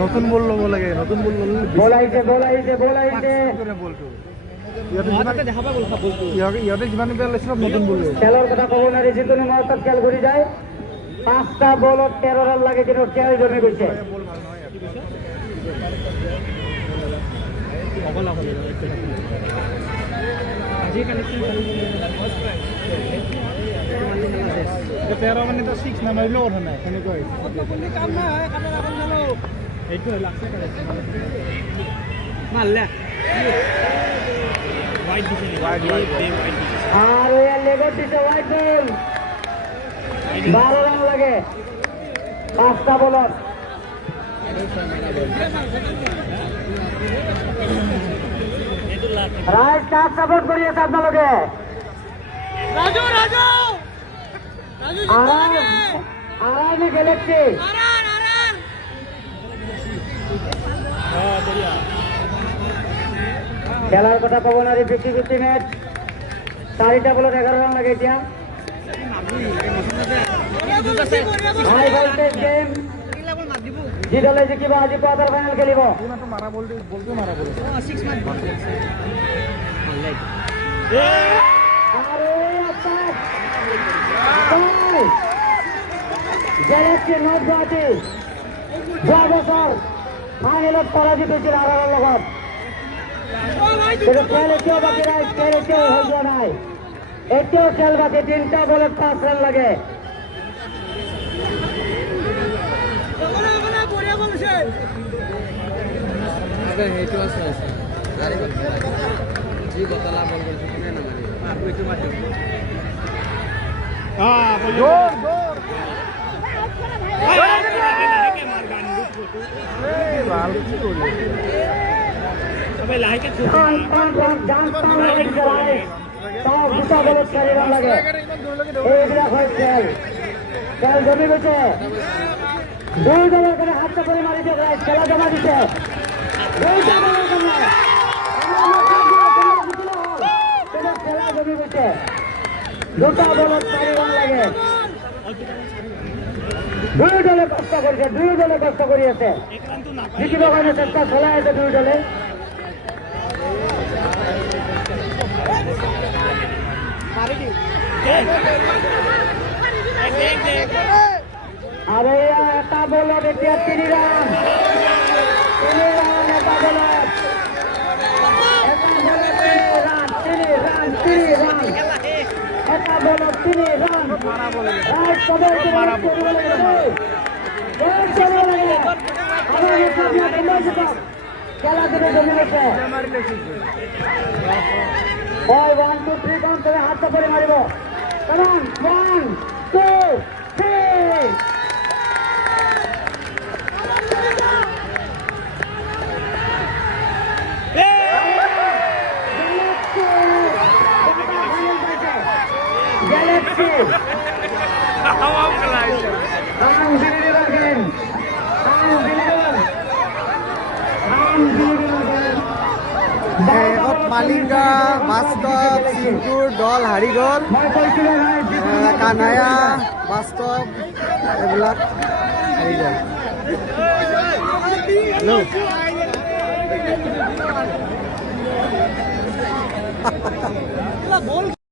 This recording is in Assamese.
নতুন বললো বলে নতুন বললো ইহঁতে যিমান বেয়া লাগিছিল নতুন বললো খেলৰ কথা ক'ব নোৱাৰি যিকোনো মুহূৰ্তত খেল ঘূৰি যায় 5টা বলত 13 ৰান লাগে কিন্তু খেল জমি গৈছে তেৰ মানে তো 6 নামাৰিলেও কথা নাই সেনেকুৱা আৰু ইয়াৰ লেগত দিছে হোৱাইট বল 12 ৰান লাগে 5টা বলত ৰাইট কাক সাপোৰ্ট কৰি আছে আপোনালোকে আৰাইনে গেলেক্সি খেলাৰ কথা ক'ব নোৱাৰি 50-50 মেচ 4টা বলত 11 ৰান লাগে এতিয়া হাই ভল্টেজ গেম যি দলে জিকিব আজি কোৱাৰ্টাৰ ফাইনেল খেলিব মাৰা বলটো মাৰা বল গেলেক্সি নৰ্থ গুৱাহাটী যোৱা বছৰ ফাইনেলত পৰাজিত হৈছিল আৰাৰৰ লগত কিন্তু খেল এতিয়াও বাকী নাই খেল এতিয়াও হৈ যোৱা নাই এতিয়াও খেল বাকী 3টা বলত 5 ৰান লাগে সেইটো আছে যি বতলা বল কৰিছে কোনে নামাৰে আৰু এইটো মাত্ৰ খেল জমি গৈছে 2 দলৰ কাৰণে হাত চাপৰি মাৰিছে খেলা জমা দিছে 2টা বলৰ কাৰণে খেলা জমি গৈছে 2টা বলত 4 ৰান লাগে 2 দলে কষ্ট কৰিছে 2 দলে কষ্ট কৰি আছে জিকিবৰ কাৰণে চেষ্টা চলাই আছে 2 দলে আৰু এটা বলত এতিয়া 3 ৰান 3 ৰান এটা বলত 3 ৰান এটা বলত 3 ৰান খেলা দিনে জমি গৈছে 1 2 3 কাউন্ট কৰে হাত চাপৰে মাৰিব কাৰণ 1 2 3 Galaxy মালিকা বাস্তৱ চিন্তুৰ দল হাৰি গ'ল কানায়া বাস্তৱ এইবিলাক হাৰি গ'ল